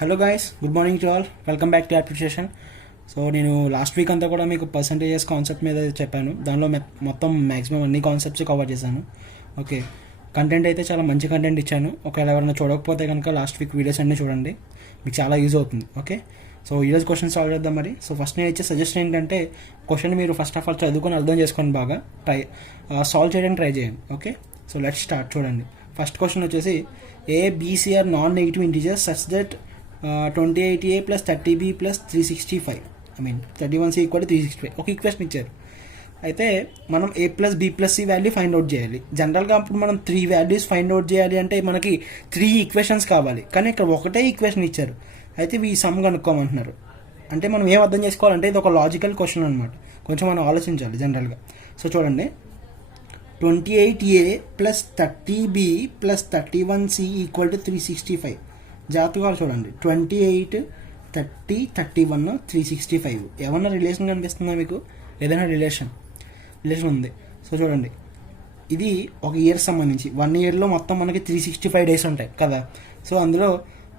Hello guys, good morning to all. Welcome back to application. So నేను last week అంతా కూడా మీకు percentages concept మీద చెప్పాను. దానిలో మొత్తం మ్యాక్సిమం అన్ని కాన్సెప్ట్స్ కవర్ చేశాను. ఓకే, కంటెంట్ అయితే చాలా మంచి కంటెంట్ ఇచ్చాను. ఒకవేళ ఎవరైనా చూడకపోతే కనుక లాస్ట్ వీక్ వీడియోస్ అన్నీ చూడండి, మీకు చాలా యూజ్ అవుతుంది. ఓకే, సో ఈరోజు క్వశ్చన్ సాల్వ్ చేద్దాం మరి. సో ఫస్ట్ నేను ఇచ్చే సజెషన్ ఏంటంటే, క్వశ్చన్ మీరు ఫస్ట్ ఆఫ్ ఆల్ చదువుకొని అర్థం చేసుకొని బాగా సాల్వ్ చేయడానికి ట్రై చేయండి. Okay, so let's start. చూడండి, ఫస్ట్ క్వశ్చన్ వచ్చేసి A B C are non negative integers such that 28a + 30b + 365 31c = 365 ఒక ఈక్వేషన్ ఇచ్చారు. అయితే మనం a + b + c value find out చేయాలి. జనరల్గా అప్పుడు మనం 3 వాల్యూస్ ఫైండ్ అవుట్ చేయాలి అంటే మనకి 3 ఈక్వేషన్స్ కావాలి, కానీ ఇక్కడ ఒకటే ఈక్వేషన్ ఇచ్చారు. అయితే ఈ సమ్ కనుక్కోమంటున్నారు. అంటే మనం ఏం అర్థం చేసుకోవాలంటే ఇది ఒక లాజికల్ క్వశ్చన్ అనమాట. కొంచెం మనం ఆలోచించాలి జనరల్గా. సో చూడండి, 28a + 30b + 31c = 365. జాగ్రత్తగా చూడండి, 28, 30, 31, 365 ఏమన్నా రిలేషన్ కనిపిస్తుందా మీకు? ఏదైనా రిలేషన్ ఉంది. సో చూడండి, ఇది ఒక ఇయర్ సంబంధించి 1 ఇయర్లో మొత్తం మనకి 365 డేస్ ఉంటాయి కదా. సో అందులో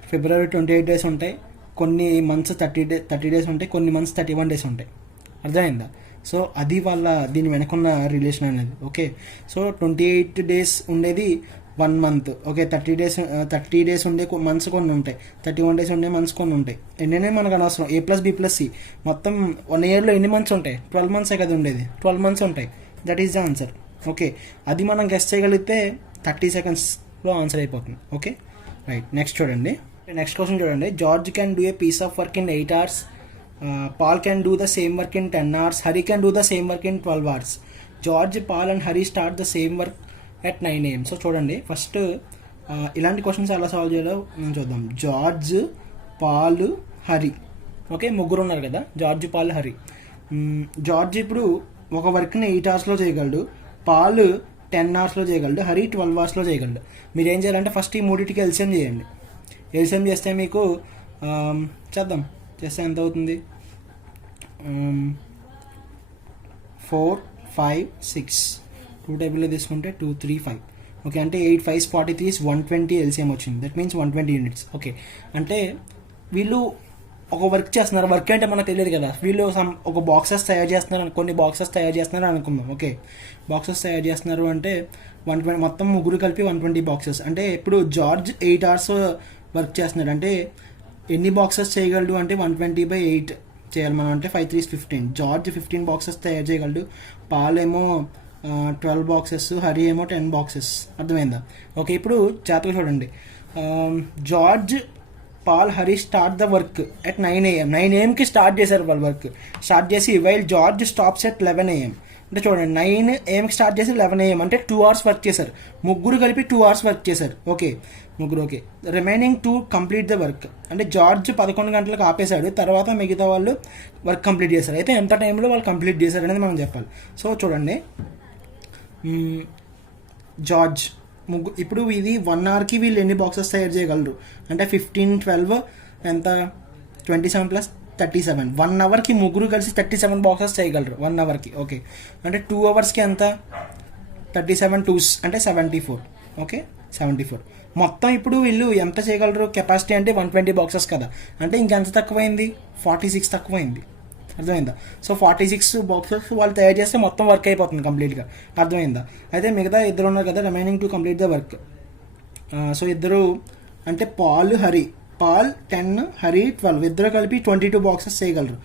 ఫిబ్రవరి 28 డేస్ ఉంటాయి, కొన్ని మంత్స్ 30 డేస్ ఉంటాయి, కొన్ని మంత్స్ 31 డేస్ ఉంటాయి. అర్థమైందా? సో అది దీని వెనకున్న రిలేషన్ అనేది. ఓకే, సో 28 డేస్ ఉండేది 1 మంత్. ఓకే, 30 డేస్ ఉండే మంత్స్ కొన్ని ఉంటాయి, 31 డేస్ ఉండే మంత్స్ కొన్ని ఉంటాయి. ఎన్నైనా మనకు అనవసరం. a + b + c మొత్తం 1 ఇయర్లో ఎన్ని మంత్స్ ఉంటాయి? 12 మంత్సే కదా ఉండేది. 12 మంత్స్ ఉంటాయి. That is the answer. Okay, అది మనం గెస్ చేయగలిగితే 30 సెకండ్స్లో ఆన్సర్ అయిపోతుంది. Okay, right. నెక్స్ట్ క్వశ్చన్ చూడండి. George can do a piece of work in 8 hours. Paul can do the same work in 10 hours. Hari can do the same work in 12 hours. George, Paul and Hari start the same work at 9 AM. So చూడండి, first ఇలాంటి questions ఎలా solve చేయాలో మనం చూద్దాం. George, Paul, Hari. Okay, ముగ్గురు ఉన్నారు కదా, George, Paul, Hari. George ఇప్పుడు ఒక వర్క్ని 8 hours చేయగలడు, పాల్ 10 hours చేయగలడు, హరి 12 hours చేయగలడు. మీరు ఏం చేయాలంటే ఫస్ట్ ఈ మూడింటికి ఎల్సిఎం చేయండి. ఎల్సిఎం చేస్తే మీకు చేస్తే ఎంత అవుతుంది? 4, 5, 6 2 టేబుల్లో తీసుకుంటే 2, 3, 5. ఓకే, అంటే 8, 5, 43 120 ఎల్సిఎం వచ్చింది. That means 120 units. ఓకే, అంటే వీళ్ళు ఒక వర్క్ చేస్తున్నారు. వర్క్ అంటే మనకు తెలియదు కదా. వీళ్ళు ఒక బాక్సెస్ తయారు చేస్తున్నారు, కొన్ని బాక్సెస్ తయారు చేస్తున్నారు అనుకుందాం. ఓకే, బాక్సెస్ తయారు చేస్తున్నారు అంటే 120, మొత్తం ముగ్గురు కలిపి 120 బాక్సెస్. అంటే ఇప్పుడు జార్జ్ 8 hours వర్క్ చేస్తున్నాడు అంటే ఎన్ని బాక్సెస్ చేయగలడు అంటే 120/8 చేయాలి మనం. అంటే 5, 3 15. జార్జ్ 15 బాక్సెస్ తయారు చేయగలడు, పాల్ ఏమో 12 బాక్సెస్, హరి ఏమో 10 బాక్సెస్. అర్థమైందా? ఓకే, ఇప్పుడు జాగ్రత్తగా చూడండి. George, Paul, Hari start the work at 9 AM. 9 AMకి స్టార్ట్ చేశారు వాళ్ళు వర్క్. స్టార్ట్ చేసి while George stops at 11 AM. అంటే చూడండి, 9 AMకి స్టార్ట్ చేసి 11 AM అంటే 2 hours వర్క్ చేశారు. ముగ్గురు కలిపి 2 hours వర్క్ చేశారు. ఓకే, ముగ్గురు. Okay, remaining 2 complete the work. అంటే జార్జ్ 11 గంటలకు ఆపేశాడు, తర్వాత మిగతా వాళ్ళు వర్క్ కంప్లీట్ చేశారు. అయితే ఎంత టైంలో వాళ్ళు కంప్లీట్ చేశారు అనేది మనం చెప్పాలి. సో చూడండి, జార్జ్ ఇప్పుడు ఇది 1 hourకి వీళ్ళు ఎన్ని బాక్సెస్ తయారు చేయగలరు అంటే 15, 12 ఎంత? 27 + 37. 1 hourకి ముగ్గురు కలిసి 37 బాక్సెస్ చేయగలరు 1 hourకి. ఓకే, అంటే 2 hours ఎంత? 37 2s అంటే 74. ఓకే, 74. మొత్తం ఇప్పుడు వీళ్ళు ఎంత చేయగలరు? కెపాసిటీ అంటే 120 బాక్సెస్ కదా. అంటే ఇంకెంత తక్కువైంది? 46 తక్కువైంది. అర్థమైందా? సో 46 బాక్సెస్ వాళ్ళు తయారు చేస్తే మొత్తం వర్క్ అయిపోతుంది కంప్లీట్గా. అర్థమైందా? అయితే మిగతా ఇద్దరు ఉన్నారు కదా, remaining to complete the work. So ఇద్దరు అంటే పాల్, హరి. పాల్ 10, హరి 12. ఇద్దరు కలిపి 22 బాక్సెస్ చేయగలరు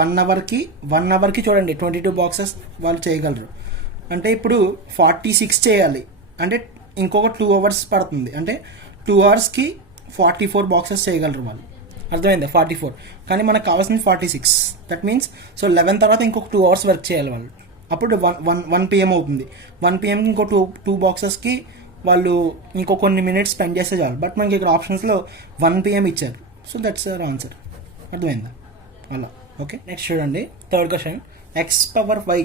1 hourకి. చూడండి, 22 బాక్సెస్ వాళ్ళు చేయగలరు. అంటే ఇప్పుడు 46 చేయాలి అంటే ఇంకొక 2 hours పడుతుంది. అంటే 2 hoursకి 44 బాక్సెస్ చేయగలరు వాళ్ళు. అర్థమైందా? 44, కానీ మనకు కావాల్సింది 46. దట్ మీన్స్ సో 11 తర్వాత ఇంకొక 2 hours వర్క్ చేయాలి వాళ్ళు. అప్పుడు 1 PM అవుతుంది. 1 PMకి ఇంకో 2 బాక్సెస్కి వాళ్ళు ఇంకో కొన్ని మినిట్స్ స్పెండ్ చేస్తే చాలు. బట్ మనకి ఇక్కడ ఆప్షన్స్లో 1 PM ఇచ్చారు. So that's our answer. అర్థమైందా? అలా. ఓకే, నెక్స్ట్ చూడండి, థర్డ్ క్వశ్చన్. x⁻y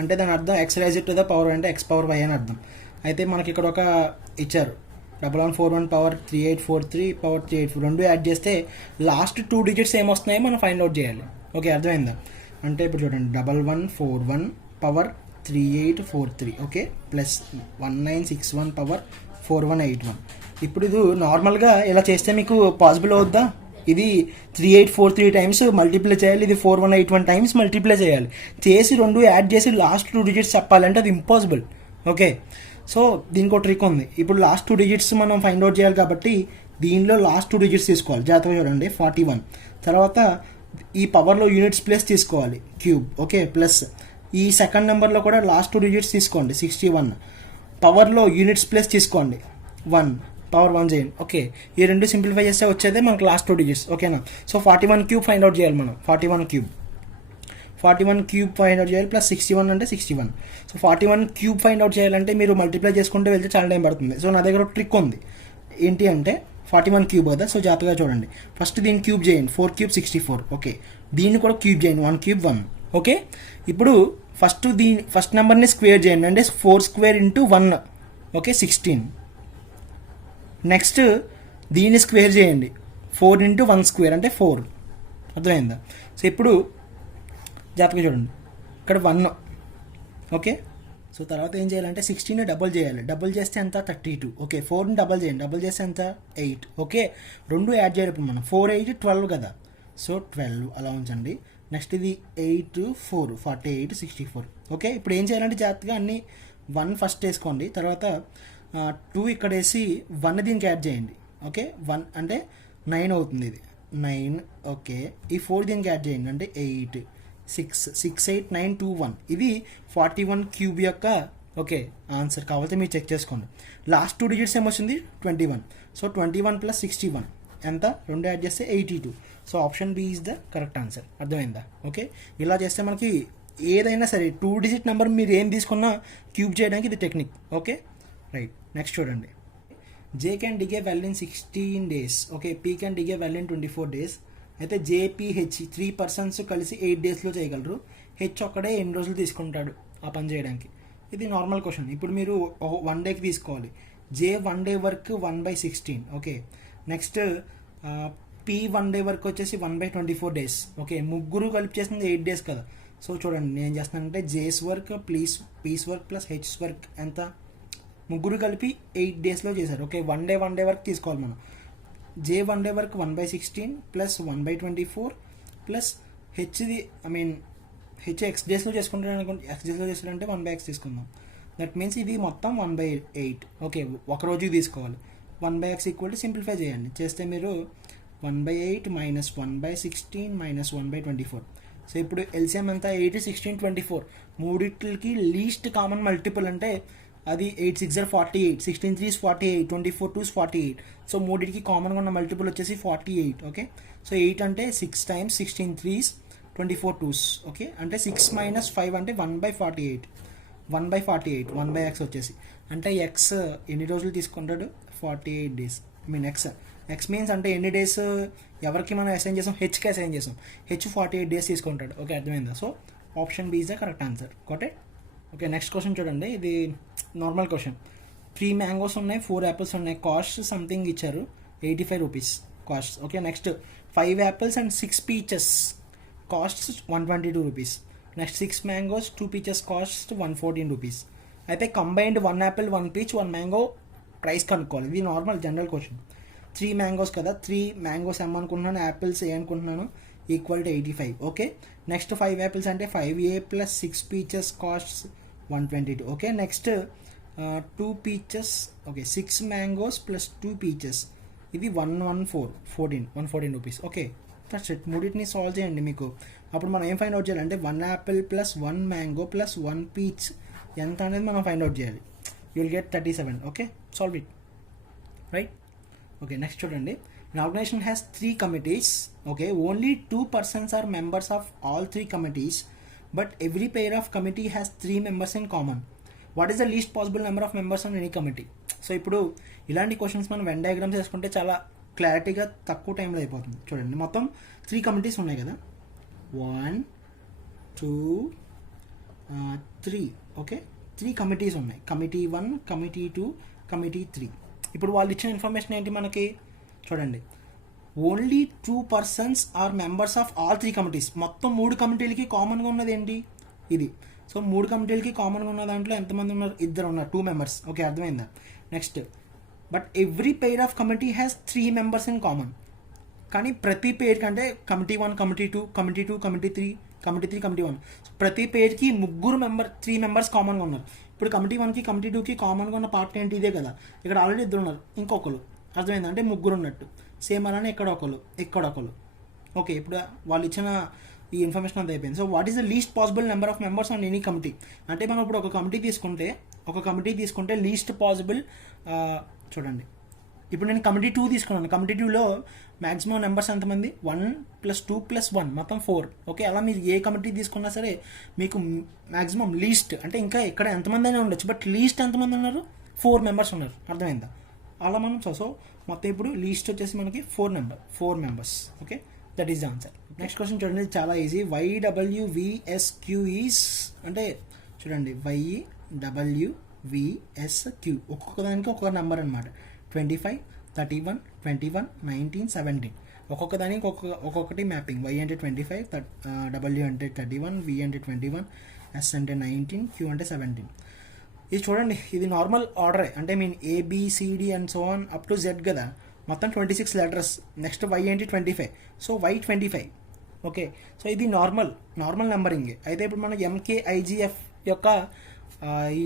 అంటే దాని అర్థం x raised to the power అంటే x⁻y అని అర్థం. అయితే మనకి ఇక్కడ ఒక ఇచ్చారు 1141 పవర్ 3843 పవర్ 384 రెండు యాడ్ చేస్తే లాస్ట్ 2 digits ఏమొస్తున్నాయో మనం ఫైండ్ అవుట్ చేయాలి. ఓకే, అర్థమైందా? అంటే ఇప్పుడు చూడండి, 1141 పవర్ 3843 ఓకే ప్లస్ 1961 పవర్ 4181. ఇప్పుడు ఇది నార్మల్గా ఇలా చేస్తే మీకు పాసిబుల్ అవుద్దా? ఇది 3843 టైమ్స్ మల్టిప్లై చేయాలి, ఇది 4181 టైమ్స్ మల్టిప్లై చేయాలి. చేసి రెండు యాడ్ చేసి లాస్ట్ 2 డిజిట్స్ చెప్పాలంటే అది ఇంపాసిబుల్. ఓకే, సో దీనికి ఒక ట్రిక్ ఉంది. ఇప్పుడు లాస్ట్ 2 డిజిట్స్ మనం ఫైండ్ అవుట్ చేయాలి కాబట్టి దీనిలో లాస్ట్ 2 డిజిట్స్ తీసుకోవాలి. జాగ్రత్తగా చూడండి, 41. తర్వాత ఈ పవర్లో యూనిట్స్ ప్లస్ తీసుకోవాలి, క్యూబ్. ఓకే, ప్లస్ ఈ సెకండ్ నెంబర్లో కూడా లాస్ట్ 2 డిజిట్స్ తీసుకోండి, 61. పవర్లో యూనిట్స్ ప్లస్ తీసుకోండి, 1, పవర్ 1 చేయండి. ఓకే, ఈ రెండు సింప్లిఫై చేస్తే వచ్చేదే మనకు లాస్ట్ 2 డిజిట్స్. ఓకేనా? సో 41 క్యూబ్ ఫైండ్ అవుట్ చేయాలి మనం. 41 క్యూబ్ ఫైండ్ అవుట్ చేయాలి, ప్లస్ 61 అంటే 61. సో 41 క్యూబ్ ఫైండ్ అవుట్ చేయాలంటే మీరు మల్టిప్లై చేసుకుంటూ వెళ్తే చాలా టైం పడుతుంది. సో నా దగ్గర ఒక ట్రిక్ ఉంది. ఏంటి అంటే 41 క్యూబ్ కదా, సో జాగ్రత్తగా చూడండి. ఫస్ట్ దీన్ని క్యూబ్ చేయండి, 4 క్యూబ్ 64. ఓకే, దీన్ని కూడా క్యూబ్ చేయండి, 1 క్యూబ్ 1. ఓకే, ఇప్పుడు ఫస్ట్ నెంబర్ని స్క్వేర్ చేయండి, అంటే 4 స్క్వేర్ ఇంటూ 1. ఓకే, 16. నెక్స్ట్ దీన్ని స్క్వేర్ చేయండి, 4 ఇంటూ 1 స్క్వేర్ అంటే 4. అర్థమైందా? సో ఇప్పుడు జాగ్రత్తగా చూడండి, ఇక్కడ 1. ఓకే, సో తర్వాత ఏం చేయాలంటే 16ని డబుల్ చేయాలి. డబుల్ చేస్తే ఎంత? 32. ఓకే, 4ని డబుల్ చేయండి, డబుల్ చేస్తే ఎంత? 8. ఓకే, రెండు యాడ్ చేయాలి ఇప్పుడు మనం. 4 8 12 కదా, సో 12 అలా ఉంచండి. నెక్స్ట్ ఇది 8 4 48 64. ఓకే, ఇప్పుడు ఏం చేయాలంటే జాగ్రత్తగా అన్ని 1 ఫస్ట్ వేసుకోండి, తర్వాత 2 ఇక్కడ వేసి 1 దీనికి యాడ్ చేయండి. ఓకే, 1 అంటే 9 అవుతుంది, ఇది 9. ఓకే, ఈ 4 దీనికి యాడ్ చేయండి, అంటే 8 6 8 9 2 1. ఇది 41 క్యూబ్ యొక్క ఓకే ఆన్సర్. కావాలంటే మీరు చెక్ చేసుకోండి. లాస్ట్ 2 డిజిట్స్ ఏమొచ్చింది? 21. సో 21 ప్లస్ 61 ఎంత? రెండు యాడ్ చేస్తే 82. So option B is the correct answer. అర్థమైందా? ఓకే, ఇలా చేస్తే మనకి ఏదైనా సరే 2 డిజిట్ నెంబర్ మీరు ఏం తీసుకున్నా క్యూబ్ చేయడానికి ఇది టెక్నిక్. Okay, right. నెక్స్ట్ చూడండి, J can dig a well in 16 days. Okay, P can dig a well in 24 days. అయితే జేపీహెచ్ 3 persons కలిసి 8 daysలో చేయగలరు. హెచ్ ఒక్కడే ఎన్ని రోజులు తీసుకుంటాడు ఆ పని చేయడానికి? ఇది నార్మల్ క్వశ్చన్. ఇప్పుడు మీరు 1 డేకి తీసుకోవాలి. జే 1 day work 1/16. Okay, next P 1 day work వచ్చేసి 1/24 days. ఓకే, ముగ్గురు కలిపి చేసింది 8 days కదా. సో చూడండి, నేను ఏం చేస్తానంటే G's work P's work plus H work ఎంత? ముగ్గురు కలిపి 8 daysలో చేశారు. ఓకే, 1 day వర్క్ తీసుకోవాలి మనం. J 1 day work 1/16 plus 1/24 plus హెచ్ది హెచ్ ఎక్స్ డేస్లో చేసుకుంటాడు అనుకోండి. ఎక్స్ డేస్లో చేసాడంటే 1/x తీసుకుందాం. దట్ మీన్స్ ఇది మొత్తం 1/8. ఓకే, ఒక రోజుకి తీసుకోవాలి. 1/x ఈక్వల్ టు సింప్లిఫై చేయండి, చేస్తే మీరు 1/8 మైనస్ 1/16 మైనస్ 1/24. సో ఇప్పుడు ఎల్సిఎం ఎంత? 8 16 24. మూడిట్లకి లీస్ట్ కామన్ మల్టిపుల్ అంటే అది 8 6 48, 16 3 48, 24 2 48. సో మూడింటికి కామన్గా ఉన్న మల్టిపుల్ వచ్చేసి 48. ఓకే, సో 8 అంటే 6 times 16 3s 24 2s. ఓకే, అంటే 6 minus 5 అంటే 1/48. 1/x వచ్చేసి అంటే ఎక్స్ ఎన్ని రోజులు తీసుకుంటాడు? 48 days. ఎక్స్ మీన్స్ అంటే ఎన్ని డేస్ ఎవరికి మనం అసైన్ చేసాం? హెచ్కి అసైన్ చేసాం. హెచ్ 48 days తీసుకుంటాడు. ఓకే, అర్థమైందా? So option B is the correct answer. Okay, okay, next question చూడండి. ఇది నార్మల్ క్వశ్చన్. 3 mangoes ఉన్నాయి, 4 apples ఉన్నాయి. కాస్ట్ సంథింగ్ ఇచ్చారు, 85 rupees cost. Okay, next 5 apples and 6 peaches cost 122 rupees. Next 6 mangoes 2 peaches cost 114 rupees. అయితే combined 1 apple 1 peach 1 mango price కనుక్కోవాలి. ఇది normal general question. 3 mangoes కదా, 3 mangoes అనుకుంటున్నాను, యాపిల్స్ ఏ అనుకుంటున్నాను, equal to 85. Okay, next 5 apples అంటే 5a plus 6 peaches cost 122. Okay, next 2 peaches. Okay, 6 mangoes plus 2 peaches ఇది 114 rupees. Okay, first మూడింటిని solve చేయండి. మీకు అప్పుడు మనం ఏం ఫైండ్ అవుట్ చేయాలంటే 1 apple plus 1 mango plus 1 peach ఎంత అనేది మనం ఫైండ్ అవుట్ చేయాలి. You will get 37. Okay, solve it, right. Okay, next చూడండి. An organization has 3 committees. Okay, only 2 persons are members of all 3 committees, but every pair of committee has 3 members in common. What is the least possible number of members on any committee? So ఇప్పుడు ఇలాంటి questions మనం Venn diagrams వేసుకుంటే చాలా క్లారిటీగా తక్కువ టైంలో అయిపోతుంది. చూడండి, మొత్తం 3 committees ఉన్నాయి కదా, 1 2 3. ఓకే, 3 committees ఉన్నాయి. Committee 1, committee 2, committee 3. ఇప్పుడు వాళ్ళు ఇచ్చిన ఇన్ఫర్మేషన్ ఏంటి మనకి? చూడండి, only 2 persons are members of all 3 committees. మొత్తం 3 కమిటీలకి కామన్గా ఉన్నది ఏంటి? ఇది. సో 3 కమిటీలకి కామన్గా ఉన్న దాంట్లో ఎంతమంది ఉన్నారు? 2 ఉన్నారు, 2 members. ఓకే, అర్థమైందా? Next but every pair of committee has 3 members in common. కానీ ప్రతి పేర్ కంటే committee 1, committee 2, committee 2, committee 3, committee 3, committee 1 ప్రతి పేర్కి 3 మెంబర్స్ కామన్గా ఉన్నారు. ఇప్పుడు కమిటీ 1కి కమిటీ 2కి కామన్గా ఉన్న పార్ట్ ఏంటి? ఇదే కదా. ఇక్కడ ఆల్రెడీ 2 ఉన్నారు, ఇంకొకరు. అర్థమైంది అంటే 3 ఉన్నట్టు. సేమ్ అలానే ఇక్కడ ఒకరు. ఓకే, ఇప్పుడు వాళ్ళు ఇచ్చిన ఈ ఇన్ఫర్మేషన్ అంతా అయిపోయింది. So what is the least possible number of members on any committee? అంటే మనం ఇప్పుడు ఒక కమిటీ తీసుకుంటే లీస్ట్ పాసిబుల్, చూడండి ఇప్పుడు నేను కమిటీ 2 తీసుకున్నాను. కమిటీ 2లో మ్యాక్సిమం నెంబర్స్ ఎంతమంది? 1 + 2 + 1 మొత్తం 4. ఓకే, అలా మీరు ఏ కమిటీ తీసుకున్నా సరే మీకు మ్యాక్సిమం లీస్ట్ అంటే ఇంకా ఇక్కడ ఎంతమంది అయినా ఉండొచ్చు, బట్ లీస్ట్ ఎంతమంది ఉన్నారు? 4 మెంబర్స్ ఉన్నారు. అర్థమైందా? అలా మనం సో మొత్తం ఇప్పుడు లీస్ట్ వచ్చేసి మనకి 4 members. Okay, that is the answer. Next question చూడండి, చాలా ఈజీ. YWVSQ ఈస్ అంటే చూడండి, YWVSQ ఒక్కొక్క దానికి ఒక్కొక్క నెంబర్ అనమాట. 25, 31, 21, 19, 17 ఒక్కొక్క దానికి ఒక్కొక్కటి మ్యాపింగ్. Y అంటే 25, W అంటే 31, V అంటే 21, S అంటే 19, Q అంటే 17. ఇది చూడండి, ఇది నార్మల్ ఆర్డరే, అంటే mean ABCD and so on up to Z కదా. మొత్తం 26 లెటర్స్. నెక్స్ట్ Y ఏంటి? 25. So Y25. ఓకే, సో ఇది నార్మల్ నెంబరింగ్. అయితే ఇప్పుడు మనం MKIGF యొక్క ఈ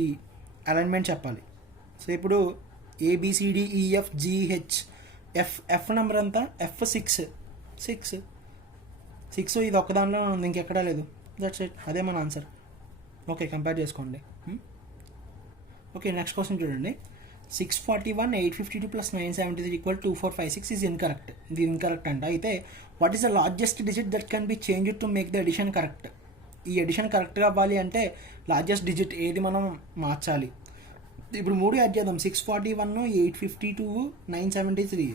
అలైన్మెంట్ చెప్పాలి. సో ఇప్పుడు ABCDEFGH ఎఫ్ నెంబర్ ఎంత? F6. ఇది ఒక్క దానిలో ఉంది, ఇంకెక్కడా లేదు. దట్స్ ఇట్, అదే మన ఆన్సర్. ఓకే, కంపేర్ చేసుకోండి. ఓకే, నెక్స్ట్ క్వశ్చన్ చూడండి. 641, 852 + 973 = 2456 ఈజ్ ఇన్కరెక్ట్. ఇది ఇన్కరెక్ట్ అంట. అయితే what is the largest digit that can be change to make the addition correct? ఈ ఎడిషన్ కరెక్ట్గా అవ్వాలి అంటే లార్జెస్ట్ డిజిట్ ఏది మనం మార్చాలి? ఇప్పుడు 3 యాడ్ చేద్దాం. 641, 852, 973.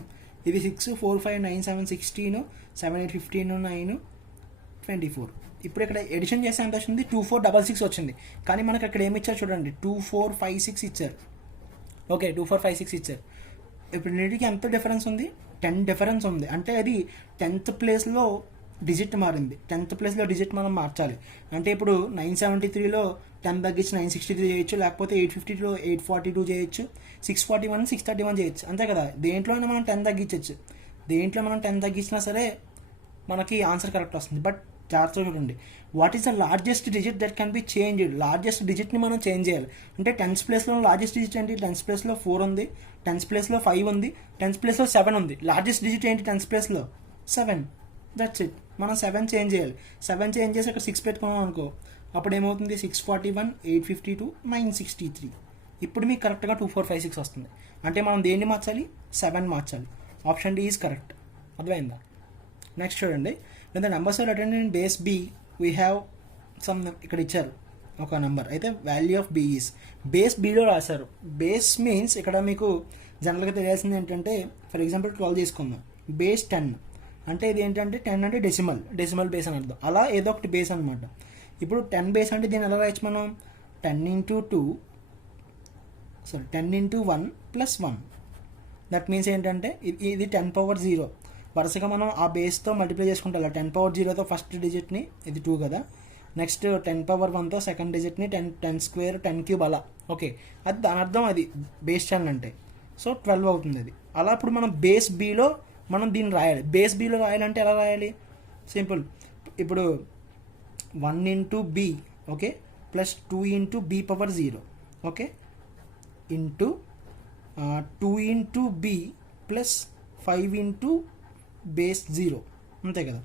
ఇది 6, 4, 5, 9, 7, 16, 7, 8, 15, 9, 24. ఇప్పుడు ఇక్కడ ఎడిషన్ చేస్తే ఎంత వచ్చింది? 2466 వచ్చింది. కానీ మనకి అక్కడ ఏమి ఇచ్చారు చూడండి, 2456 ఇచ్చారు. ఓకే, 2456 ఇచ్చారు. ఇప్పుడు రెండింటికి ఎంత డిఫరెన్స్ ఉంది? 10 డిఫరెన్స్ ఉంది. అంటే అది 10th ప్లేస్లో డిజిట్ మారింది. 10th ప్లేస్లో డిజిట్ మనం మార్చాలి. అంటే ఇప్పుడు 973లో 10 తగ్గించి 963 చేయొచ్చు, లేకపోతే 852లో 842 చేయొచ్చు, 641, 631 చేయొచ్చు. అంతే కదా. దేంట్లో అయినా మనం 10 తగ్గించవచ్చు. దేంట్లో మనం 10 తగ్గించినా సరే మనకి ఆన్సర్ కరెక్ట్ వస్తుంది. బట్ జాగ్రత్తగా చూడండి, what is the largest digit that can be changed? Largest డిజిట్ని మనం చేంజ్ చేయాలి. అంటే 10th ప్లేస్లో లార్జెస్ట్ డిజిట్ ఏంటి? 10th ప్లేస్లో 4 ఉంది, 10th ప్లేస్లో 5 ఉంది, 10th ప్లేస్లో 7 ఉంది. లార్జెస్ట్ డిజిట్ ఏంటి 10th ప్లేస్లో? 7. That's it. మనం 7 చేంజ్ చేయాలి. 7 చేంజ్ చేసి అక్కడ 6 పెట్టుకున్నాం అనుకో, అప్పుడు ఏమవుతుంది? 641, 852, 963. ఇప్పుడు మీకు కరెక్ట్గా 2456 వస్తుంది. అంటే మనం దేన్ని మార్చాలి? 7 మార్చాలి. Option D is correct. అర్థమైందా? నెక్స్ట్ చూడండి, when the numbers are written in base B, we have some, ఇక్కడ ఇచ్చారు ఒక నెంబర్. అయితే value of B is base Bలో రాశారు. బేస్ మీన్స్ ఇక్కడ మీకు జనరల్గా తెలియాల్సింది ఏంటంటే, ఫర్ ఎగ్జాంపుల్ 12 తీసుకుందాం. బేస్ 10 అంటే ఇది ఏంటంటే 10 అంటే డెసిమల్ బేస్ అని అర్థం. అలా ఏదో ఒకటి బేస్ అనమాట. ఇప్పుడు 10 బేస్ అంటే దీన్ని ఎలా రాయొచ్చు మనం? 10 × 1 + 1. దట్ మీన్స్ ఏంటంటే ఇది 10^0. వరుసగా మనం ఆ బేస్తో మల్టిప్లై చేసుకుంటాం. 10^0తో ఫస్ట్ డిజిట్ని, ఇది 2 కదా. నెక్స్ట్ 10^1తో సెకండ్ డిజిట్ని, 10^2, 10³ అలా. ఓకే, అది దాని అర్థం. అది బేస్ 10 అంటే. సో 12 అవుతుంది అది. అలా ఇప్పుడు మనం బేస్ Bలో మనం దీన్ని రాయాలి. బేస్ Bలో రాయాలంటే ఎలా రాయాలి? సింపుల్. ఇప్పుడు 1 × B, okay, +2 × B⁴, okay, into 2 × B +5 × base 0, అంతే కదా.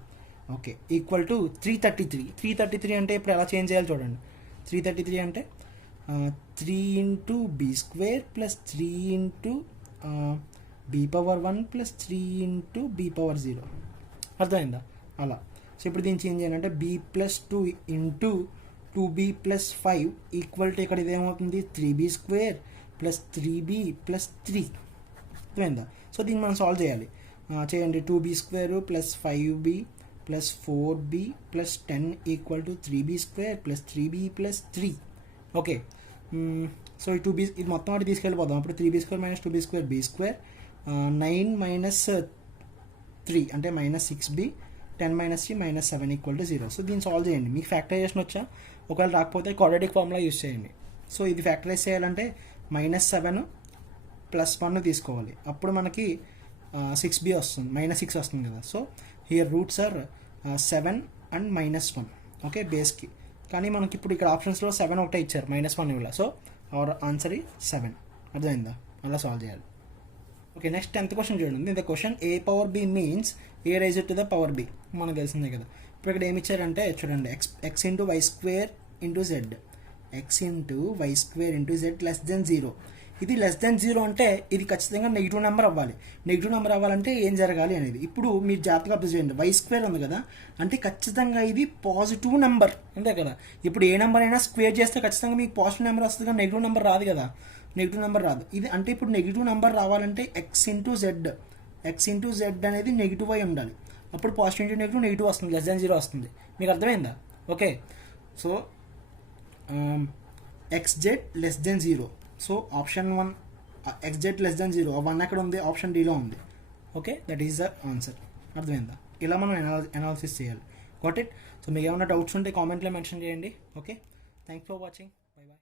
Okay, equal to 333. 333 అంటే ఇప్పుడు ఎలా చేంజ్ చేయాలి చూడండి. 333 అంటే 3 × B² + 3 × B⁴1 + 3 × B⁴0. అర్థమైందా? అలా. సో ఇప్పుడు దీన్ని చేంజ్ చేయాలంటే B + 2 × 2B + 5 ఈక్వల్ టు ఇక్కడ ఇదేమవుతుంది? 3B² + 3B + 3. అర్థమైందా? సో దీన్ని మనం సాల్వ్ చేయాలి. చేయండి. 2B² + 5B + 4B + 10 = 3B² + 3B + 3. Okay, so ఈ 2B ఇది మొత్తం అటు తీసుకెళ్ళిపోదాం. అప్పుడు 3B² - 2B² B², 9 - 3 అంటే -6B, 10 - 3 -7 = 0. సో దీన్ని సాల్వ్ చేయండి. మీకు ఫ్యాక్టరైజేషన్ వచ్చా? ఒకవేళ రాకపోతే క్వాడ్రాటిక్ ఫార్ములా యూస్ చేయండి. సో ఇది ఫ్యాక్టరైజ్ చేయాలంటే -7 +1 తీసుకోవాలి, అప్పుడు మనకి 6b వస్తుంది, -6 వస్తుంది కదా. So here roots are 7 and -1. Okay, బేస్కి. కానీ మనకి ఇప్పుడు ఇక్కడ ఆప్షన్స్లో 7 ఒకటే ఇచ్చారు, -1 ఇవ్వాలి. సో అవర్ ఆన్సర్ ఈ 7. అర్థమైందా? అలా సాల్వ్ చేయాలి. ఓకే, నెక్స్ట్ 10th క్వశ్చన్ చూడండి. The question a⁴b means a raised to the power b. మనకు తెలిసిందే కదా. ఇప్పుడు ఇక్కడ ఏమి ఇచ్చారంటే చూడండి, x into y² into z, x into y² into z <0. ఇది <0 అంటే ఇది ఖచ్చితంగా నెగిటివ్ నెంబర్ అవ్వాలి. నెగిటివ్ నెంబర్ అవ్వాలంటే ఏం జరగాలి అనేది ఇప్పుడు మీరు జాగ్రత్తగా అబ్జర్వ్ చేయండి. y² ఉంది కదా, అంటే ఖచ్చితంగా ఇది పాజిటివ్ నెంబర్, అంతే కదా. ఇప్పుడు ఏ నెంబర్ అయినా స్క్వేర్ చేస్తే ఖచ్చితంగా మీకు పాజిటివ్ నెంబర్ వస్తుంది, కానీ నెగిటివ్ నెంబర్ రాదు కదా. నెగిటివ్ నెంబర్ రాదు. ఇది అంటే ఇప్పుడు నెగిటివ్ నెంబర్ రావాలంటే x into z అనేది నెగిటివ్ అయి ఉండాలి. అప్పుడు పాజిటివ్ ఇంటూ నెగిటివ్ నెగిటివ్ వస్తుంది, <0 వస్తుంది. మీకు అర్థమైందా? Okay, so xz <0. So option 1 xz <0, 1 ఎక్కడ ఉంది? ఆప్షన్ డీలో ఉంది. Okay, that is the answer. అర్థమైందా? ఇలా మనం అనాలిసిస్ చేయాలి. Got it? సో మీకు ఏమైనా డౌట్స్ ఉంటే కామెంట్లో మెన్షన్ చేయండి. Okay, thanks for watching. Bye bye.